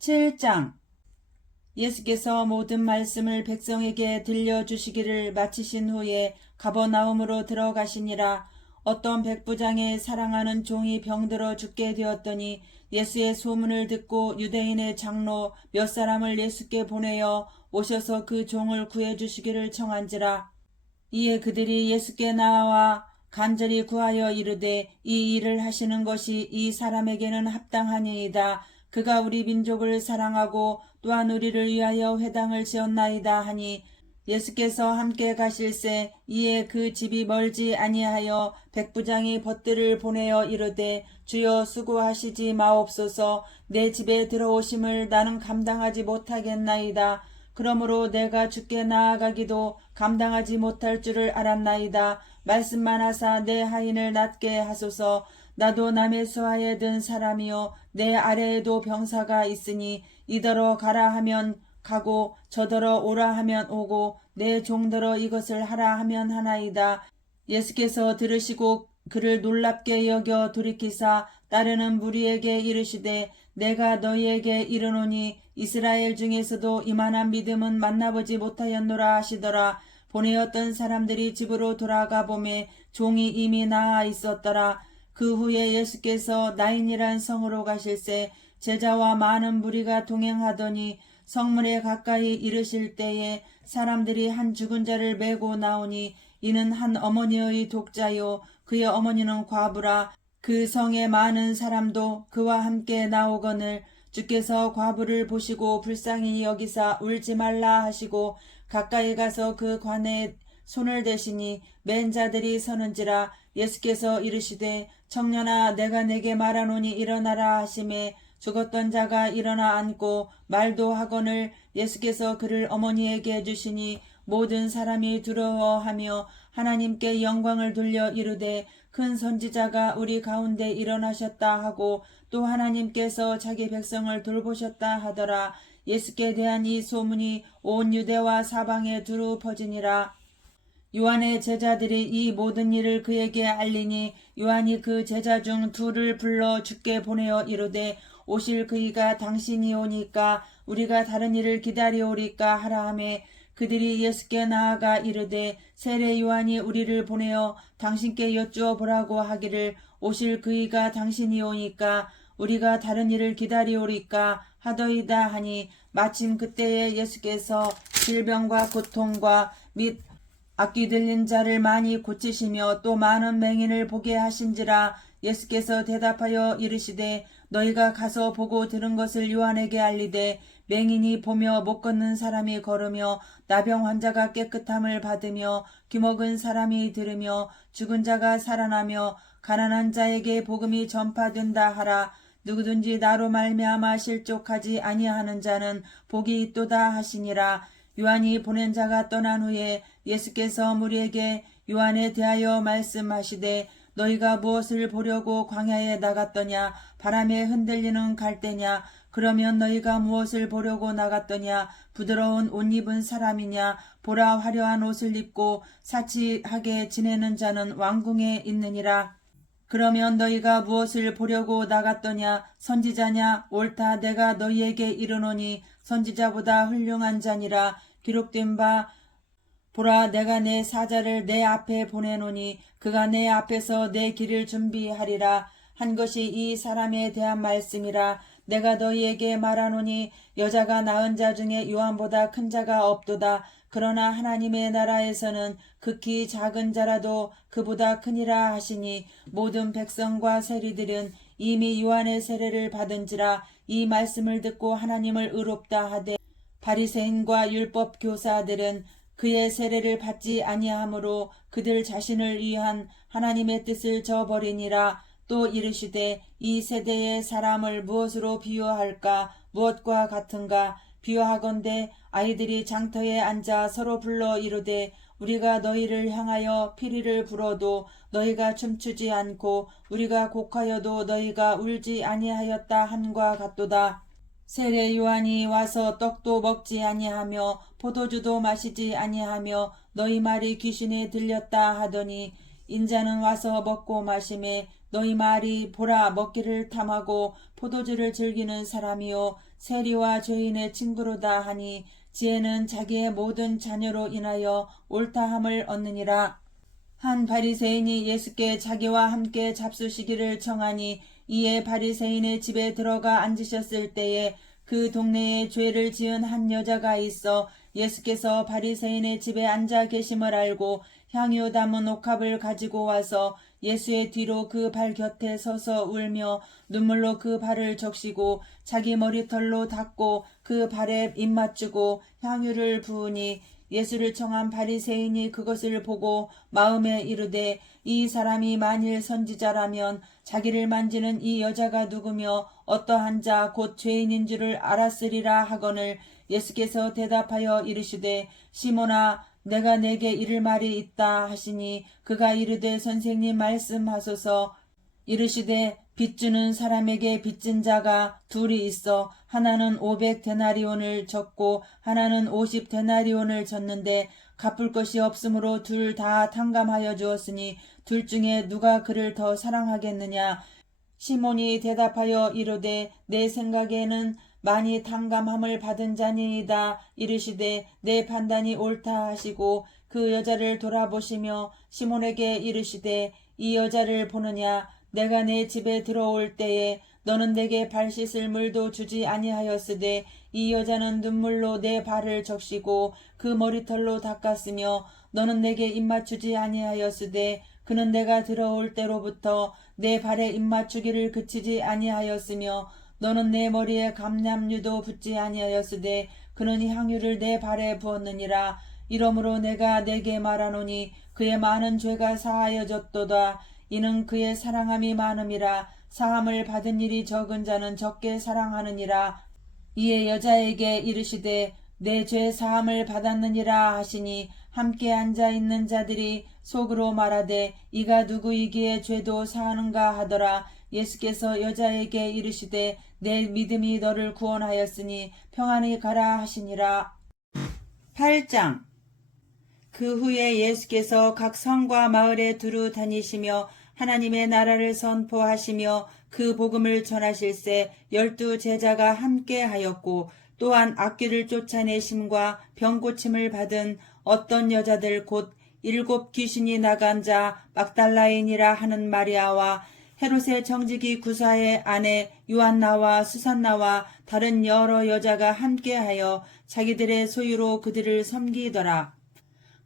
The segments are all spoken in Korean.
7장. 예수께서 모든 말씀을 백성에게 들려주시기를 마치신 후에 가버나움으로 들어가시니라. 어떤 백부장의 사랑하는 종이 병들어 죽게 되었더니 예수의 소문을 듣고 유대인의 장로 몇 사람을 예수께 보내어 오셔서 그 종을 구해주시기를 청한지라. 이에 그들이 예수께 나와 간절히 구하여 이르되 이 일을 하시는 것이 이 사람에게는 합당하니이다. 그가 우리 민족을 사랑하고 또한 우리를 위하여 회당을 지었나이다 하니 예수께서 함께 가실새 이에 그 집이 멀지 아니하여 백부장이 벗들을 보내어 이르되 주여 수고하시지 마옵소서. 내 집에 들어오심을 나는 감당하지 못하겠나이다. 그러므로 내가 주께 나아가기도 감당하지 못할 줄을 알았나이다. 말씀만 하사 내 하인을 낫게 하소서. 나도 남의 수하에 든 사람이요 내 아래에도 병사가 있으니 이더러 가라 하면 가고 저더러 오라 하면 오고 내 종더러 이것을 하라 하면 하나이다. 예수께서 들으시고 그를 놀랍게 여겨 돌이키사 따르는 무리에게 이르시되 내가 너희에게 이르노니 이스라엘 중에서도 이만한 믿음은 만나보지 못하였노라 하시더라. 보내었던 사람들이 집으로 돌아가 보매 종이 이미 나아 있었더라. 그 후에 예수께서 나인이란 성으로 가실새 제자와 많은 무리가 동행하더니 성문에 가까이 이르실 때에 사람들이 한 죽은 자를 메고 나오니 이는 한 어머니의 독자요 그의 어머니는 과부라. 그 성에 많은 사람도 그와 함께 나오거늘 주께서 과부를 보시고 불쌍히 여기사 울지 말라 하시고 가까이 가서 그 관에 손을 대시니 맨 자들이 서는지라. 예수께서 이르시되 청년아 내가 내게 말하노니 일어나라 하시매 죽었던 자가 일어나 앉고 말도 하거늘 예수께서 그를 어머니에게 주시니 모든 사람이 두려워하며 하나님께 영광을 돌려 이르되 큰 선지자가 우리 가운데 일어나셨다 하고 또 하나님께서 자기 백성을 돌보셨다 하더라. 예수께 대한 이 소문이 온 유대와 사방에 두루 퍼지니라. 요한의 제자들이 이 모든 일을 그에게 알리니 요한이 그 제자 중 둘을 불러 주께 보내어 이르되 오실 그이가 당신이 오니까 우리가 다른 일을 기다리오리까 하라 하매 그들이 예수께 나아가 이르되 세례 요한이 우리를 보내어 당신께 여쭈어 보라고 하기를 오실 그이가 당신이 오니까 우리가 다른 일을 기다리오리까 하더이다 하니 마침 그때에 예수께서 질병과 고통과 및 악귀 들린 자를 많이 고치시며 또 많은 맹인을 보게 하신지라. 예수께서 대답하여 이르시되 너희가 가서 보고 들은 것을 요한에게 알리되 맹인이 보며 못 걷는 사람이 걸으며 나병 환자가 깨끗함을 받으며 귀먹은 사람이 들으며 죽은 자가 살아나며 가난한 자에게 복음이 전파된다 하라. 누구든지 나로 말미암아 실족하지 아니하는 자는 복이 있도다 하시니라. 요한이 보낸 자가 떠난 후에 예수께서 무리에게 요한에 대하여 말씀하시되 너희가 무엇을 보려고 광야에 나갔더냐. 바람에 흔들리는 갈대냐. 그러면 너희가 무엇을 보려고 나갔더냐. 부드러운 옷 입은 사람이냐. 보라 화려한 옷을 입고 사치하게 지내는 자는 왕궁에 있느니라. 그러면 너희가 무엇을 보려고 나갔더냐. 선지자냐. 옳다 내가 너희에게 이르노니 선지자보다 훌륭한 자니라. 기록된 바 보라 내가 내 사자를 내 앞에 보내노니 그가 내 앞에서 내 길을 준비하리라 한 것이 이 사람에 대한 말씀이라. 내가 너희에게 말하노니 여자가 낳은 자 중에 요한보다 큰 자가 없도다. 그러나 하나님의 나라에서는 극히 작은 자라도 그보다 크니라 하시니 모든 백성과 세리들은 이미 요한의 세례를 받은지라. 이 말씀을 듣고 하나님을 의롭다 하되 바리새인과 율법 교사들은 그의 세례를 받지 아니하므로 그들 자신을 위한 하나님의 뜻을 저버리니라. 또 이르시되 이 세대의 사람을 무엇으로 비유할까. 무엇과 같은가. 비유하건대 아이들이 장터에 앉아 서로 불러 이르되 우리가 너희를 향하여 피리를 불어도 너희가 춤추지 않고 우리가 곡하여도 너희가 울지 아니하였다 한과 같도다. 세례 요한이 와서 떡도 먹지 아니하며 포도주도 마시지 아니하며 너희 말이 귀신에 들렸다 하더니 인자는 와서 먹고 마심에 너희 말이 보라 먹기를 탐하고 포도주를 즐기는 사람이요 세리와 죄인의 친구로다 하니 지혜는 자기의 모든 자녀로 인하여 옳다함을 얻느니라. 한 바리새인이 예수께 자기와 함께 잡수시기를 청하니 이에 바리새인의 집에 들어가 앉으셨을 때에 그 동네에 죄를 지은 한 여자가 있어 예수께서 바리새인의 집에 앉아 계심을 알고 향유 담은 옥합을 가지고 와서 예수의 뒤로 그 발 곁에 서서 울며 눈물로 그 발을 적시고 자기 머리털로 닦고 그 발에 입 맞추고 향유를 부으니 예수를 청한 바리새인이 그것을 보고 마음에 이르되 이 사람이 만일 선지자라면 자기를 만지는 이 여자가 누구며 어떠한 자 곧 죄인인 줄을 알았으리라 하거늘 예수께서 대답하여 이르시되 시몬아 내가 내게 이를 말이 있다 하시니 그가 이르되 선생님 말씀하소서. 이르시되 빚주는 사람에게 빚진 자가 둘이 있어 하나는 500데나리온을 졌고 하나는 50데나리온을 졌는데 갚을 것이 없으므로 둘 다 탕감하여 주었으니 둘 중에 누가 그를 더 사랑하겠느냐. 시몬이 대답하여 이르되 내 생각에는 많이 탕감함을 받은 자니이다. 이르시되 내 판단이 옳다 하시고 그 여자를 돌아보시며 시몬에게 이르시되 이 여자를 보느냐. 내가 내 집에 들어올 때에 너는 내게 발 씻을 물도 주지 아니하였으되 이 여자는 눈물로 내 발을 적시고 그 머리털로 닦았으며 너는 내게 입맞추지 아니하였으되 그는 내가 들어올 때로부터 내 발에 입맞추기를 그치지 아니하였으며 너는 내 머리에 감람유도 붓지 아니하였으되 그는 향유를 내 발에 부었느니라. 이러므로 내가 내게 말하노니 그의 많은 죄가 사하여졌도다. 이는 그의 사랑함이 많음이라. 사함을 받은 일이 적은 자는 적게 사랑하느니라. 이에 여자에게 이르시되 내 죄 사함을 받았느니라 하시니 함께 앉아있는 자들이 속으로 말하되 이가 누구이기에 죄도 사하는가 하더라. 예수께서 여자에게 이르시되 내 믿음이 너를 구원하였으니 평안히 가라 하시니라. 8장. 그 후에 예수께서 각 성과 마을에 두루 다니시며 하나님의 나라를 선포하시며 그 복음을 전하실세 12 제자가 함께 하였고 또한 악귀를 쫓아내심과 병고침을 받은 어떤 여자들 곧 7 귀신이 나간 자 막달라인이라 하는 마리아와 헤롯의 정직이 구사의 아내 요한나와 수산나와 다른 여러 여자가 함께하여 자기들의 소유로 그들을 섬기더라.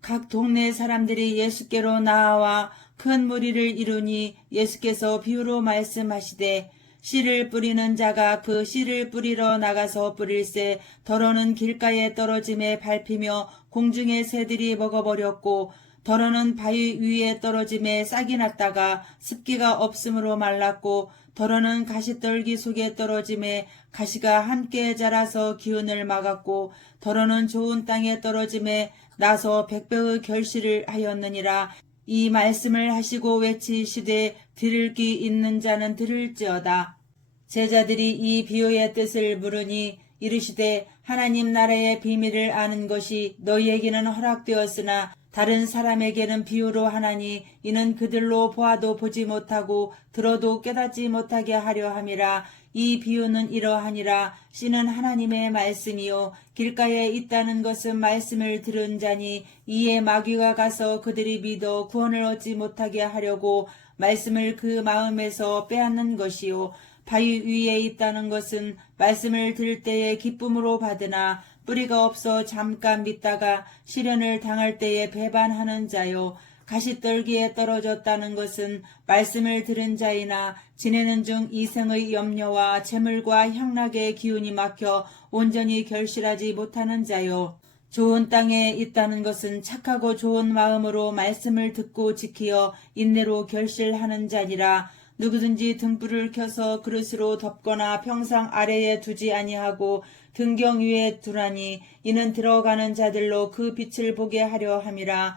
각 동네 사람들이 예수께로 나아와 큰 무리를 이루니 예수께서 비유로 말씀하시되 씨를 뿌리는 자가 그 씨를 뿌리러 나가서 뿌릴새 더러는 길가에 떨어짐에 밟히며 공중의 새들이 먹어버렸고 더러는 바위 위에 떨어짐에 싹이 났다가 습기가 없으므로 말랐고 더러는 가시떨기 속에 떨어짐에 가시가 함께 자라서 기운을 막았고 더러는 좋은 땅에 떨어짐에 나서 100배의 결실을 하였느니라. 이 말씀을 하시고 외치시되 들을 귀 있는 자는 들을지어다. 제자들이 이 비유의 뜻을 물으니 이르시되 하나님 나라의 비밀을 아는 것이 너희에게는 허락되었으나 다른 사람에게는 비유로 하나니 이는 그들로 보아도 보지 못하고 들어도 깨닫지 못하게 하려 함이라. 이 비유는 이러하니라. 씨는 하나님의 말씀이요 길가에 있다는 것은 말씀을 들은 자니 이에 마귀가 가서 그들이 믿어 구원을 얻지 못하게 하려고 말씀을 그 마음에서 빼앗는 것이요 바위 위에 있다는 것은 말씀을 들을 때에 기쁨으로 받으나 뿌리가 없어 잠깐 믿다가 시련을 당할 때에 배반하는 자요 가시떨기에 떨어졌다는 것은 말씀을 들은 자이나 지내는 중 이생의 염려와 재물과 향락의 기운이 막혀 온전히 결실하지 못하는 자요 좋은 땅에 있다는 것은 착하고 좋은 마음으로 말씀을 듣고 지키어 인내로 결실하는 자니라. 누구든지 등불을 켜서 그릇으로 덮거나 평상 아래에 두지 아니하고 등경 위에 두라니 이는 들어가는 자들로 그 빛을 보게 하려 함이라.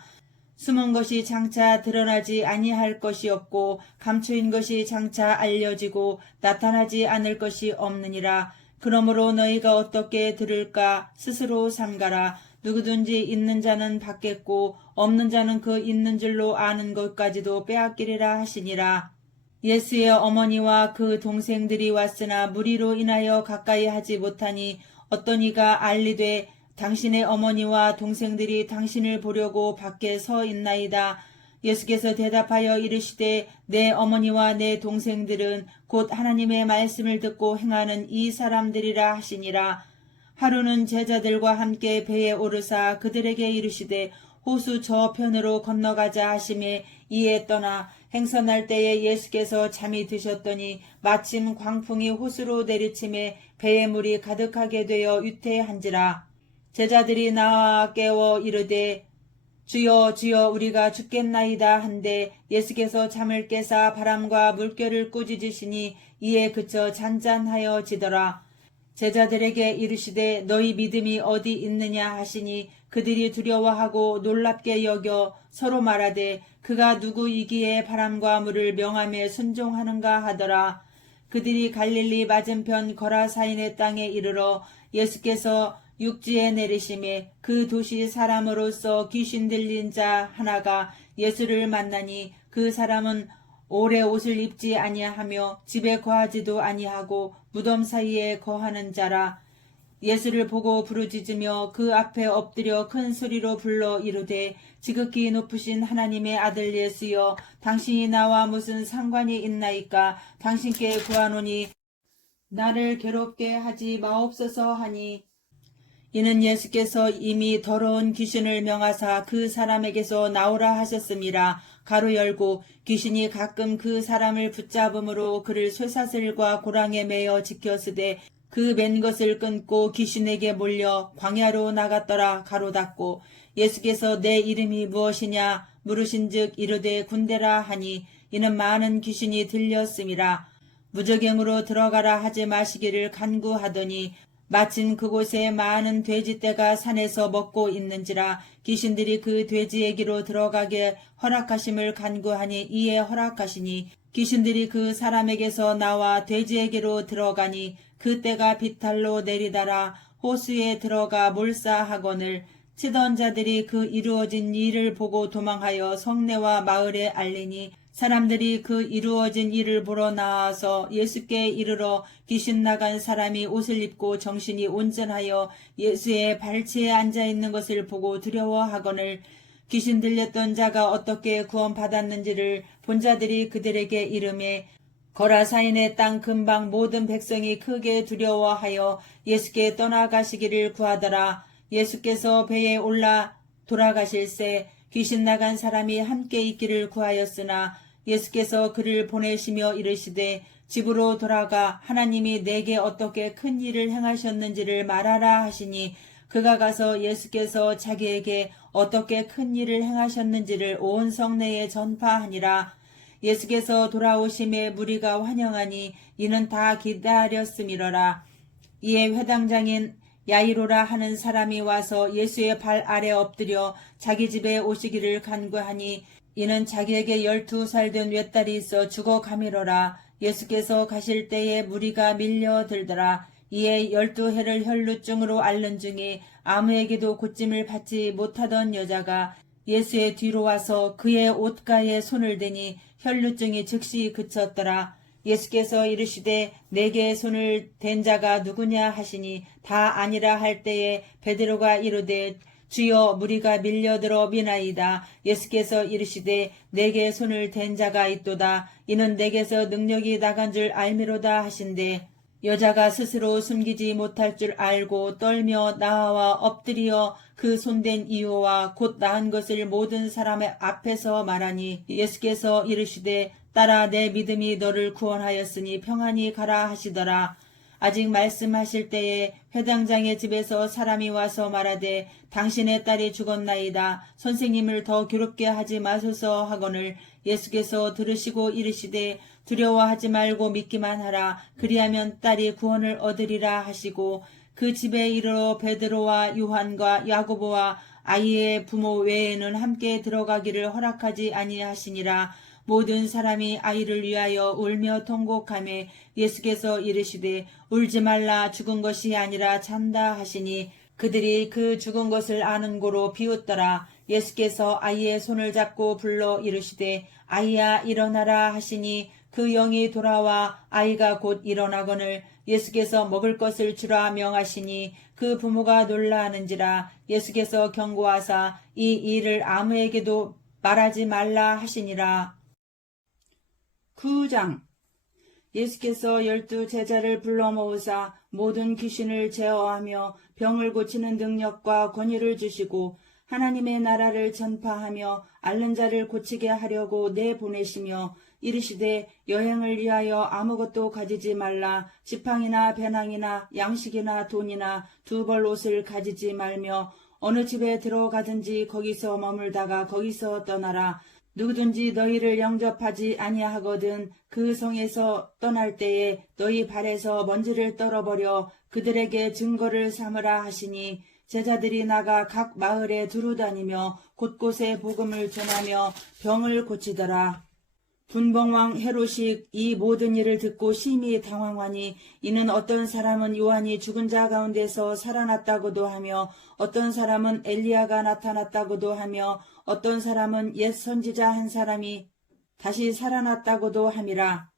숨은 것이 장차 드러나지 아니할 것이 없고 감추인 것이 장차 알려지고 나타나지 않을 것이 없느니라. 그러므로 너희가 어떻게 들을까 스스로 삼가라. 누구든지 있는 자는 받겠고 없는 자는 그 있는 줄로 아는 것까지도 빼앗기리라 하시니라. 예수의 어머니와 그 동생들이 왔으나 무리로 인하여 가까이 하지 못하니 어떤 이가 알리되 당신의 어머니와 동생들이 당신을 보려고 밖에 서 있나이다. 예수께서 대답하여 이르시되 내 어머니와 내 동생들은 곧 하나님의 말씀을 듣고 행하는 이 사람들이라 하시니라. 하루는 제자들과 함께 배에 오르사 그들에게 이르시되 호수 저편으로 건너가자 하심에 이에 떠나 행선할 때에 예수께서 잠이 드셨더니 마침 광풍이 호수로 내리침에 배에 물이 가득하게 되어 유태한지라. 제자들이 나와 깨워 이르되 주여 주여 우리가 죽겠나이다 한데 예수께서 잠을 깨사 바람과 물결을 꾸짖으시니 이에 그쳐 잔잔하여 지더라. 제자들에게 이르시되 너희 믿음이 어디 있느냐 하시니 그들이 두려워하고 놀랍게 여겨 서로 말하되 그가 누구이기에 바람과 물을 명하며 순종하는가 하더라. 그들이 갈릴리 맞은편 거라사인의 땅에 이르러 예수께서 육지에 내리심에 그 도시 사람으로서 귀신 들린 자 하나가 예수를 만나니 그 사람은 오래 옷을 입지 아니하며 집에 거하지도 아니하고 무덤 사이에 거하는 자라. 예수를 보고 부르짖으며 그 앞에 엎드려 큰 소리로 불러 이르되 지극히 높으신 하나님의 아들 예수여 당신이 나와 무슨 상관이 있나이까. 당신께 구하노니 나를 괴롭게 하지 마옵소서 하니 이는 예수께서 이미 더러운 귀신을 명하사 그 사람에게서 나오라 하셨음이라. 가로 열고 귀신이 가끔 그 사람을 붙잡음으로 그를 쇠사슬과 고랑에 매어 지켰으되 그 맨 것을 끊고 귀신에게 몰려 광야로 나갔더라. 가로 닫고 예수께서 내 이름이 무엇이냐 물으신즉 이르되 군대라 하니 이는 많은 귀신이 들렸음이라. 무저갱으로 들어가라 하지 마시기를 간구하더니 마침 그곳에 많은 돼지떼가 산에서 먹고 있는지라. 귀신들이 그 돼지에게로 들어가게 허락하심을 간구하니 이에 허락하시니 귀신들이 그 사람에게서 나와 돼지에게로 들어가니 그 떼가 비탈로 내리다라 호수에 들어가 몰사하거늘 치던 자들이 그 이루어진 일을 보고 도망하여 성내와 마을에 알리니 사람들이 그 이루어진 일을 보러 나와서 예수께 이르러 귀신 나간 사람이 옷을 입고 정신이 온전하여 예수의 발치에 앉아있는 것을 보고 두려워하거늘 귀신 들렸던 자가 어떻게 구원받았는지를 본 자들이 그들에게 이르매 거라사인의 땅 근방 모든 백성이 크게 두려워하여 예수께 떠나가시기를 구하더라. 예수께서 배에 올라 돌아가실새 귀신 나간 사람이 함께 있기를 구하였으나 예수께서 그를 보내시며 이르시되 집으로 돌아가 하나님이 내게 어떻게 큰 일을 행하셨는지를 말하라 하시니 그가 가서 예수께서 자기에게 어떻게 큰 일을 행하셨는지를 온 성내에 전파하니라. 예수께서 돌아오심에 무리가 환영하니 이는 다 기다렸음이러라. 이에 회당장인 야이로라 하는 사람이 와서 예수의 발 아래 엎드려 자기 집에 오시기를 간구하니 이는 자기에게 12살 된 외딸이 있어 죽어가미러라. 예수께서 가실 때에 무리가 밀려들더라. 이에 12해를 혈루증으로 앓는 중에 아무에게도 고침을 받지 못하던 여자가 예수의 뒤로 와서 그의 옷가에 손을 대니 혈루증이 즉시 그쳤더라. 예수께서 이르시되 내게 손을 댄 자가 누구냐 하시니 다 아니라 할 때에 베드로가 이르되 주여 무리가 밀려들어 미나이다. 예수께서 이르시되 내게 손을 댄 자가 있도다. 이는 내게서 능력이 나간 줄 알미로다 하신대 여자가 스스로 숨기지 못할 줄 알고 떨며 나와 엎드려 그 손댄 이유와 곧 나은 것을 모든 사람의 앞에서 말하니 예수께서 이르시되 딸아 내 믿음이 너를 구원하였으니 평안히 가라 하시더라. 아직 말씀하실 때에 회당장의 집에서 사람이 와서 말하되 당신의 딸이 죽었나이다. 선생님을 더 괴롭게 하지 마소서 하거늘 예수께서 들으시고 이르시되 두려워하지 말고 믿기만 하라. 그리하면 딸이 구원을 얻으리라 하시고 그 집에 이르러 베드로와 요한과 야고보와 아이의 부모 외에는 함께 들어가기를 허락하지 아니하시니라. 모든 사람이 아이를 위하여 울며 통곡하며 예수께서 이르시되 울지 말라 죽은 것이 아니라 잔다 하시니 그들이 그 죽은 것을 아는 고로 비웃더라. 예수께서 아이의 손을 잡고 불러 이르시되 아이야 일어나라 하시니 그 영이 돌아와 아이가 곧 일어나거늘 예수께서 먹을 것을 주라 명하시니 그 부모가 놀라하는지라. 예수께서 경고하사 이 일을 아무에게도 말하지 말라 하시니라. 9장. 예수께서 12 제자를 불러 모으사 모든 귀신을 제어하며 병을 고치는 능력과 권위를 주시고 하나님의 나라를 전파하며 앓는 자를 고치게 하려고 내보내시며 이르시되 여행을 위하여 아무것도 가지지 말라. 지팡이나 배낭이나 양식이나 돈이나 두 벌 옷을 가지지 말며 어느 집에 들어가든지 거기서 머물다가 거기서 떠나라. 누구든지 너희를 영접하지 아니하거든 그 성에서 떠날 때에 너희 발에서 먼지를 떨어버려 그들에게 증거를 삼으라 하시니 제자들이 나가 각 마을에 두루다니며 곳곳에 복음을 전하며 병을 고치더라. 분봉왕 헤롯이 이 모든 일을 듣고 심히 당황하니 이는 어떤 사람은 요한이 죽은 자 가운데서 살아났다고도 하며 어떤 사람은 엘리야가 나타났다고도 하며 어떤 사람은 옛 선지자 한 사람이 다시 살아났다고도 함이라.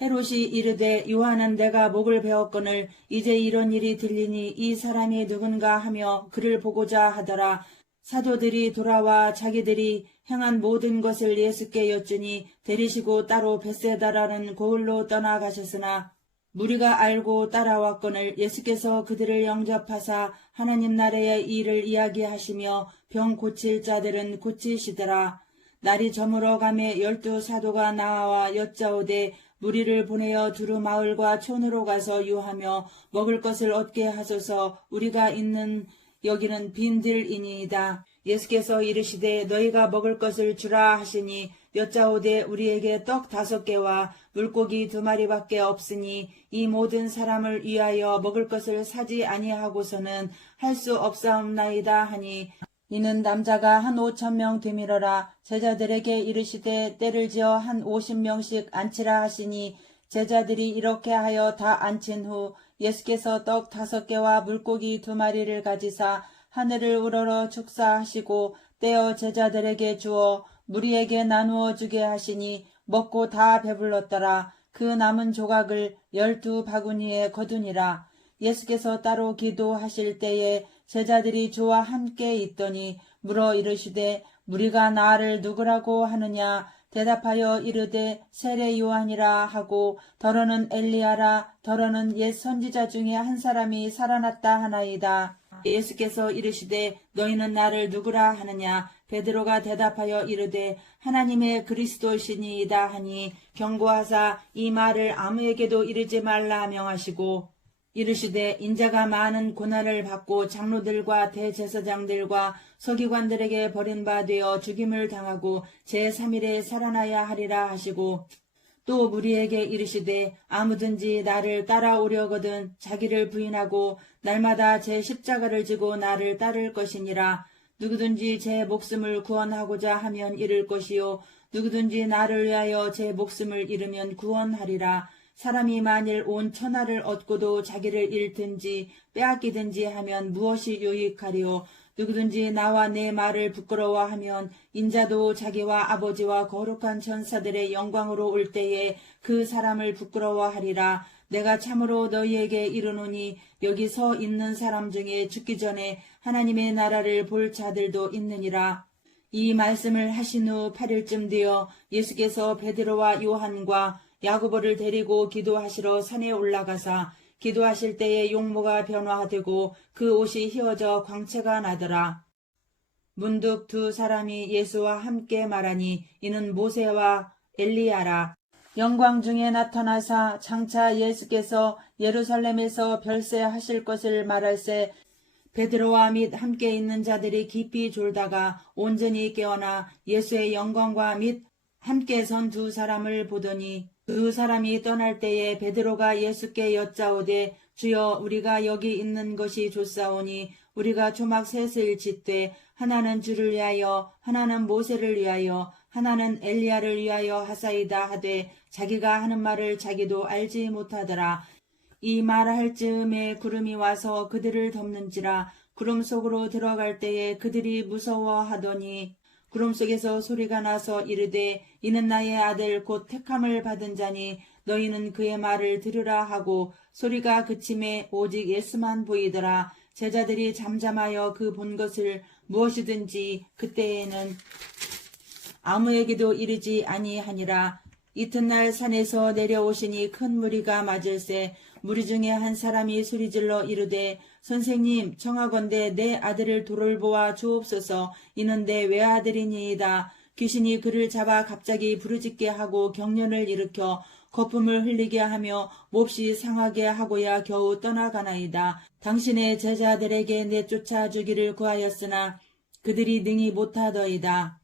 헤롯이 이르되 요한은 내가 목을 베었거늘 이제 이런 일이 들리니 이 사람이 누군가 하며 그를 보고자 하더라. 사도들이 돌아와 자기들이 행한 모든 것을 예수께 여쭈니 데리시고 따로 벳세다라는 고을로 떠나가셨으나 무리가 알고 따라왔거늘 예수께서 그들을 영접하사 하나님 나라의 일을 이야기하시며 병 고칠 자들은 고치시더라. 날이 저물어 가매 12 사도가 나와 여짜오되 무리를 보내어 두루 마을과 촌으로 가서 유하며 먹을 것을 얻게 하소서. 우리가 있는 여기는 빈들이니이다. 예수께서 이르시되 너희가 먹을 것을 주라 하시니 여짜오되 우리에게 떡 5개와 물고기 2마리밖에 없으니 이 모든 사람을 위하여 먹을 것을 사지 아니하고서는 할 수 없사옵나이다 하니 이는 남자가 한 5,000명 되밀어라. 제자들에게 이르시되 때를 지어 한 50명씩 앉히라 하시니 제자들이 이렇게 하여 다 앉힌 후 예수께서 떡 5개와 물고기 2마리를 가지사 하늘을 우러러 축사하시고 떼어 제자들에게 주어 무리에게 나누어 주게 하시니 먹고 다 배불렀더라. 그 남은 조각을 12 바구니에 거두니라. 예수께서 따로 기도하실 때에 제자들이 주와 함께 있더니 물어 이르시되 무리가 나를 누구라고 하느냐. 대답하여 이르되 세례 요한이라 하고 더러는 엘리야라 더러는 옛 선지자 중에 한 사람이 살아났다 하나이다. 예수께서 이르시되 너희는 나를 누구라 하느냐. 베드로가 대답하여 이르되 하나님의 그리스도시니이다 하니 경고하사 이 말을 아무에게도 이르지 말라 명하시고 이르시되 인자가 많은 고난을 받고 장로들과 대제사장들과 서기관들에게 버림받아 죽임을 당하고 제3일에 살아나야 하리라 하시고 또 무리에게 이르시되 아무든지 나를 따라오려거든 자기를 부인하고 날마다 제 십자가를 지고 나를 따를 것이니라. 누구든지 제 목숨을 구원하고자 하면 잃을 것이요 누구든지 나를 위하여 제 목숨을 잃으면 구원하리라. 사람이 만일 온 천하를 얻고도 자기를 잃든지 빼앗기든지 하면 무엇이 유익하리요. 누구든지 나와 내 말을 부끄러워하면 인자도 자기와 아버지와 거룩한 천사들의 영광으로 올 때에 그 사람을 부끄러워하리라. 내가 참으로 너희에게 이르노니 여기 서 있는 사람 중에 죽기 전에 하나님의 나라를 볼 자들도 있느니라. 이 말씀을 하신 후 8일쯤 되어 예수께서 베드로와 요한과 야고보를 데리고 기도하시러 산에 올라가사 기도하실 때에 용모가 변화되고 그 옷이 휘어져 광채가 나더라. 문득 2 사람이 예수와 함께 말하니 이는 모세와 엘리야라. 영광 중에 나타나사 장차 예수께서 예루살렘에서 별세하실 것을 말할세 베드로와 및 함께 있는 자들이 깊이 졸다가 온전히 깨어나 예수의 영광과 및 함께 선 2 사람을 보더니 그 사람이 떠날 때에 베드로가 예수께 여짜오되 주여 우리가 여기 있는 것이 좋사오니 우리가 초막 셋을 짓되 하나는 주를 위하여 하나는 모세를 위하여 하나는 엘리야를 위하여 하사이다 하되 자기가 하는 말을 자기도 알지 못하더라. 이 말할 즈음에 구름이 와서 그들을 덮는지라. 구름 속으로 들어갈 때에 그들이 무서워하더니 구름 속에서 소리가 나서 이르되 이는 나의 아들 곧 택함을 받은 자니 너희는 그의 말을 들으라 하고 소리가 그침에 오직 예수만 보이더라. 제자들이 잠잠하여 그 본 것을 무엇이든지 그때에는 아무에게도 이르지 아니하니라. 이튿날 산에서 내려오시니 큰 무리가 맞을세 무리 중에 한 사람이 소리질러 이르되 선생님 청하건대 내 아들을 돌보아 주옵소서. 이는 내 외아들이니이다. 귀신이 그를 잡아 갑자기 부르짖게 하고 경련을 일으켜 거품을 흘리게 하며 몹시 상하게 하고야 겨우 떠나가나이다. 당신의 제자들에게 내쫓아 주기를 구하였으나 그들이 능히 못하더이다.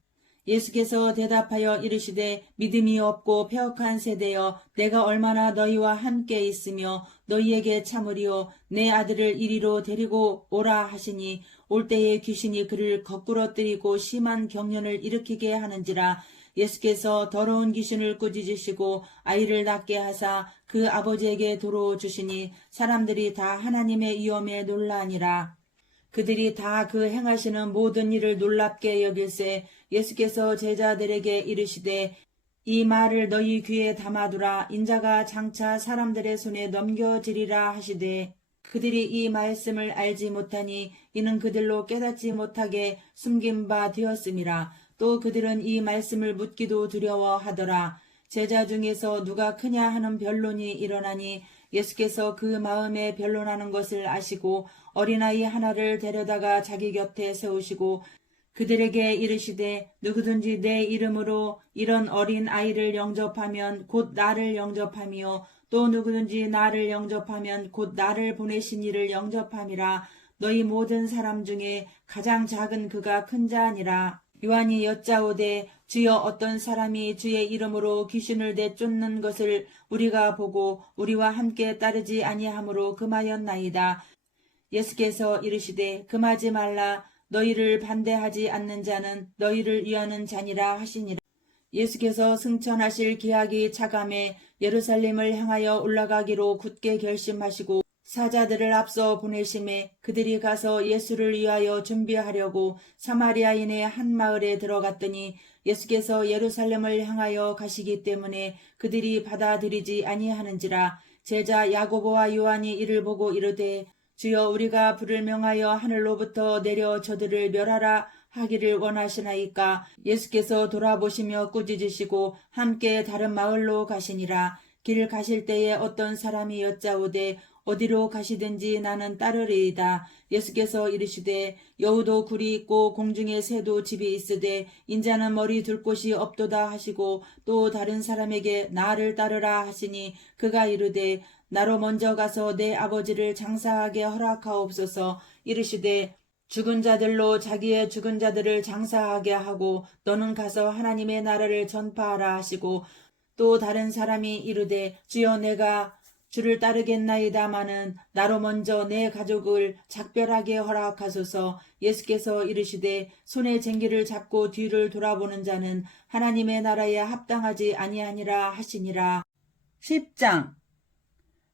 예수께서 대답하여 이르시되 믿음이 없고 패역한 세대여 내가 얼마나 너희와 함께 있으며 너희에게 참으리요. 내 아들을 이리로 데리고 오라 하시니 올 때에 귀신이 그를 거꾸로 뜨리고 심한 경련을 일으키게 하는지라. 예수께서 더러운 귀신을 꾸짖으시고 아이를 낫게 하사 그 아버지에게 도로 주시니 사람들이 다 하나님의 위엄에 놀라니라. 그들이 다 그 행하시는 모든 일을 놀랍게 여길세 예수께서 제자들에게 이르시되 이 말을 너희 귀에 담아두라. 인자가 장차 사람들의 손에 넘겨지리라 하시되 그들이 이 말씀을 알지 못하니 이는 그들로 깨닫지 못하게 숨긴 바 되었음이라. 또 그들은 이 말씀을 묻기도 두려워하더라. 제자 중에서 누가 크냐 하는 변론이 일어나니 예수께서 그 마음에 변론하는 것을 아시고 어린아이 하나를 데려다가 자기 곁에 세우시고 그들에게 이르시되 누구든지 내 이름으로 이런 어린 아이를 영접하면 곧 나를 영접하며 또 누구든지 나를 영접하면 곧 나를 보내신 이를 영접함이라. 너희 모든 사람 중에 가장 작은 그가 큰 자 아니라. 요한이 여짜오되 주여 어떤 사람이 주의 이름으로 귀신을 내쫓는 것을 우리가 보고 우리와 함께 따르지 아니하므로 금하였나이다. 예수께서 이르시되 금하지 말라. 너희를 반대하지 않는 자는 너희를 위하는 자니라 하시니라. 예수께서 승천하실 기약이 차감해 예루살렘을 향하여 올라가기로 굳게 결심하시고 사자들을 앞서 보내심에 그들이 가서 예수를 위하여 준비하려고 사마리아인의 한 마을에 들어갔더니 예수께서 예루살렘을 향하여 가시기 때문에 그들이 받아들이지 아니하는지라. 제자 야고보와 요한이 이를 보고 이르되 주여 우리가 불을 명하여 하늘로부터 내려 저들을 멸하라 하기를 원하시나이까. 예수께서 돌아보시며 꾸짖으시고 함께 다른 마을로 가시니라. 길 가실 때에 어떤 사람이 여짜오되 어디로 가시든지 나는 따르리이다. 예수께서 이르시되 여우도 굴이 있고 공중에 새도 집이 있으되 인자는 머리 둘 곳이 없도다 하시고 또 다른 사람에게 나를 따르라 하시니 그가 이르되 나로 먼저 가서 내 아버지를 장사하게 허락하옵소서. 이르시되 죽은 자들로 자기의 죽은 자들을 장사하게 하고 너는 가서 하나님의 나라를 전파하라 하시고 또 다른 사람이 이르되 주여 내가 주를 따르겠나이다마는 나로 먼저 내 가족을 작별하게 허락하소서. 예수께서 이르시되 손에 쟁기를 잡고 뒤를 돌아보는 자는 하나님의 나라에 합당하지 아니하니라 하시니라. 10장.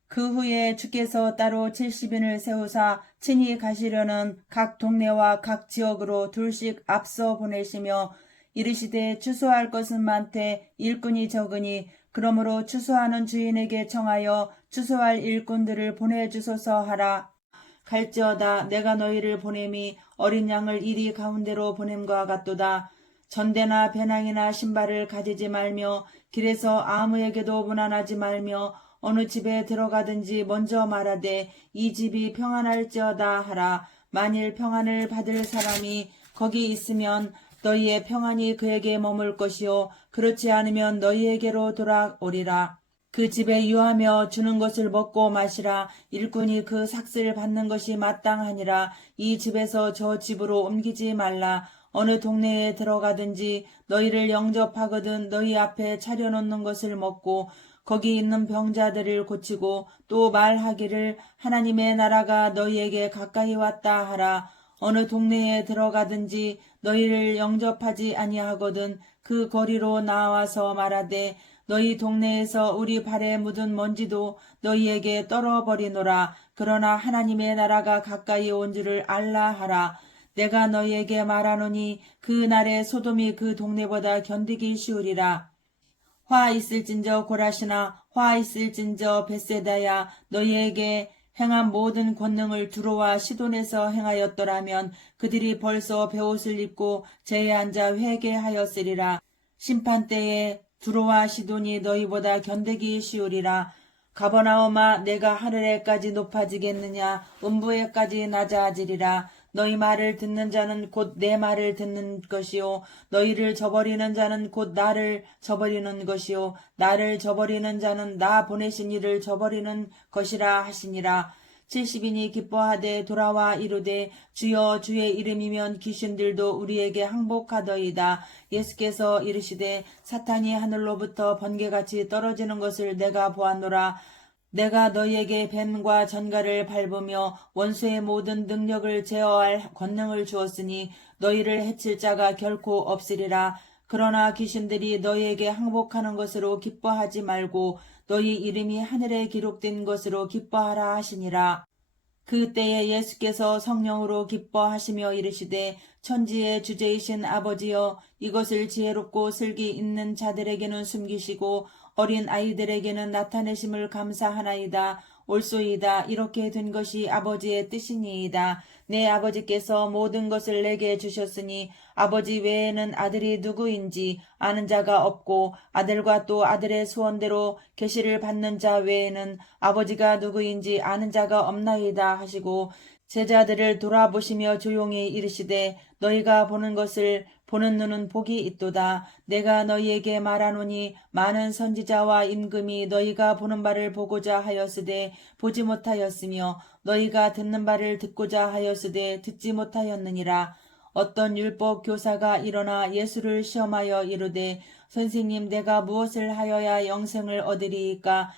그 후에 주께서 따로 70인을 세우사 친히 가시려는 각 동네와 각 지역으로 둘씩 앞서 보내시며 이르시되 추수할 것은 많되 일꾼이 적으니 그러므로 추수하는 주인에게 청하여 추수할 일꾼들을 보내주소서 하라. 갈지어다 내가 너희를 보냄이 어린 양을 이리 가운데로 보냄과 같도다. 전대나 배낭이나 신발을 가지지 말며 길에서 아무에게도 무난하지 말며 어느 집에 들어가든지 먼저 말하되 이 집이 평안할지어다 하라. 만일 평안을 받을 사람이 거기 있으면 너희의 평안이 그에게 머물 것이요 그렇지 않으면 너희에게로 돌아오리라. 그 집에 유하며 주는 것을 먹고 마시라. 일꾼이 그 삭슬 받는 것이 마땅하니라. 이 집에서 저 집으로 옮기지 말라. 어느 동네에 들어가든지 너희를 영접하거든 너희 앞에 차려놓는 것을 먹고 거기 있는 병자들을 고치고 또 말하기를 하나님의 나라가 너희에게 가까이 왔다 하라. 어느 동네에 들어가든지 너희를 영접하지 아니하거든 그 거리로 나와서 말하되 너희 동네에서 우리 발에 묻은 먼지도 너희에게 떨어버리노라. 그러나 하나님의 나라가 가까이 온 줄을 알라 하라. 내가 너희에게 말하노니 그 날에 소돔이 그 동네보다 견디기 쉬우리라. 화 있을진저 고라시나 화 있을진저 벳세다야 너희에게 행한 모든 권능을 두로와 시돈에서 행하였더라면 그들이 벌써 베옷을 입고 제에 앉아 회개하였으리라. 심판때에 두로와 시돈이 너희보다 견디기 쉬우리라. 가버나움아 내가 하늘에까지 높아지겠느냐 음부에까지 낮아지리라. 너희 말을 듣는 자는 곧 내 말을 듣는 것이요 너희를 저버리는 자는 곧 나를 저버리는 것이요 나를 저버리는 자는 나 보내신 이를 저버리는 것이라 하시니라. 70인이 기뻐하되 돌아와 이르되 주여 주의 이름이면 귀신들도 우리에게 항복하더이다. 예수께서 이르시되 사탄이 하늘로부터 번개같이 떨어지는 것을 내가 보았노라. 내가 너희에게 뱀과 전갈을 밟으며 원수의 모든 능력을 제어할 권능을 주었으니 너희를 해칠 자가 결코 없으리라. 그러나 귀신들이 너희에게 항복하는 것으로 기뻐하지 말고 너희 이름이 하늘에 기록된 것으로 기뻐하라 하시니라. 그때에 예수께서 성령으로 기뻐하시며 이르시되 천지의 주제이신 아버지여 이것을 지혜롭고 슬기 있는 자들에게는 숨기시고 어린 아이들에게는 나타내심을 감사하나이다. 옳소이다. 이렇게 된 것이 아버지의 뜻이니이다. 내 아버지께서 모든 것을 내게 주셨으니 아버지 외에는 아들이 누구인지 아는 자가 없고 아들과 또 아들의 소원대로 계시를 받는 자 외에는 아버지가 누구인지 아는 자가 없나이다 하시고 제자들을 돌아보시며 조용히 이르시되 너희가 보는 것을 보는 눈은 복이 있도다. 내가 너희에게 말하노니 많은 선지자와 임금이 너희가 보는 바를 보고자 하였으되 보지 못하였으며 너희가 듣는 바를 듣고자 하였으되 듣지 못하였느니라. 어떤 율법 교사가 일어나 예수를 시험하여 이르되 선생님 내가 무엇을 하여야 영생을 얻으리이까?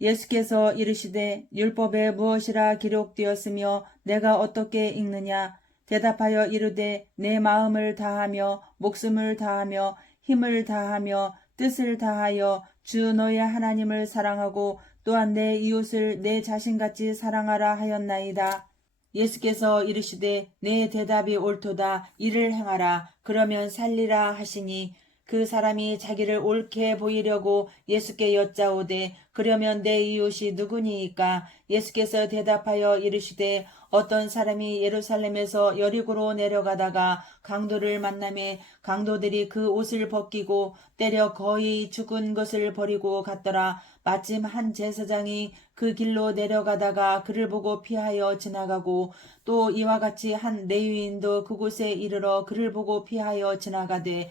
예수께서 이르시되 율법에 무엇이라 기록되었으며 내가 어떻게 읽느냐? 대답하여 이르되 내 마음을 다하며 목숨을 다하며 힘을 다하며 뜻을 다하여 주 너의 하나님을 사랑하고 또한 내 이웃을 내 자신같이 사랑하라 하였나이다. 예수께서 이르시되 내 대답이 옳도다. 이를 행하라. 그러면 살리라 하시니 그 사람이 자기를 옳게 보이려고 예수께 여짜오되 그러면 내 이웃이 누구니이까? 예수께서 대답하여 이르시되 어떤 사람이 예루살렘에서 여리고로 내려가다가 강도를 만나매 강도들이 그 옷을 벗기고 때려 거의 죽은 것을 버리고 갔더라. 마침 한 제사장이 그 길로 내려가다가 그를 보고 피하여 지나가고 또 이와 같이 한 레위인도 그곳에 이르러 그를 보고 피하여 지나가되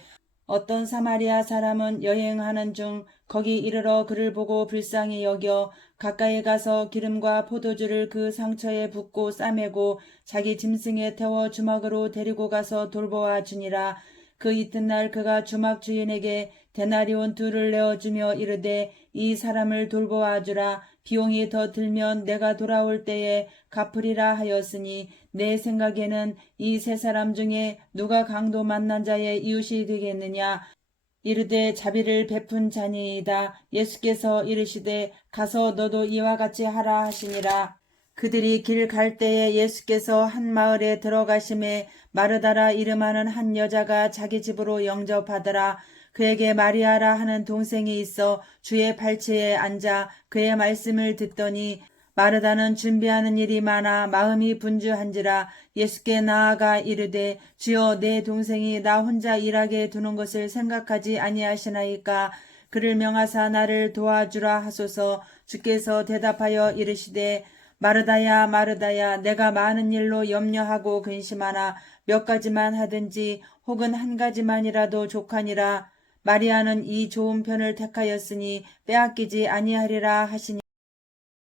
어떤 사마리아 사람은 여행하는 중 거기 이르러 그를 보고 불쌍히 여겨 가까이 가서 기름과 포도주를 그 상처에 붓고 싸매고 자기 짐승에 태워 주막으로 데리고 가서 돌보아 주니라. 그 이튿날 그가 주막 주인에게 데나리온 2를 내어주며 이르되 이 사람을 돌보아 주라. 비용이 더 들면 내가 돌아올 때에 갚으리라 하였으니 내 생각에는 이 세 사람 중에 누가 강도 만난 자의 이웃이 되겠느냐? 이르되 자비를 베푼 자니이다. 예수께서 이르시되 가서 너도 이와 같이 하라 하시니라. 그들이 길 갈 때에 예수께서 한 마을에 들어가심에 마르다라 이름하는 한 여자가 자기 집으로 영접하더라. 그에게 마리아라 하는 동생이 있어 주의 발치에 앉아 그의 말씀을 듣더니 마르다는 준비하는 일이 많아 마음이 분주한지라. 예수께 나아가 이르되 주여 내 동생이 나 혼자 일하게 두는 것을 생각하지 아니하시나이까? 그를 명하사 나를 도와주라 하소서. 주께서 대답하여 이르시되 마르다야 마르다야 내가 많은 일로 염려하고 근심하나 몇 가지만 하든지 혹은 한 가지만이라도 족하니라. 마리아는 이 좋은 편을 택하였으니 빼앗기지 아니하리라 하시니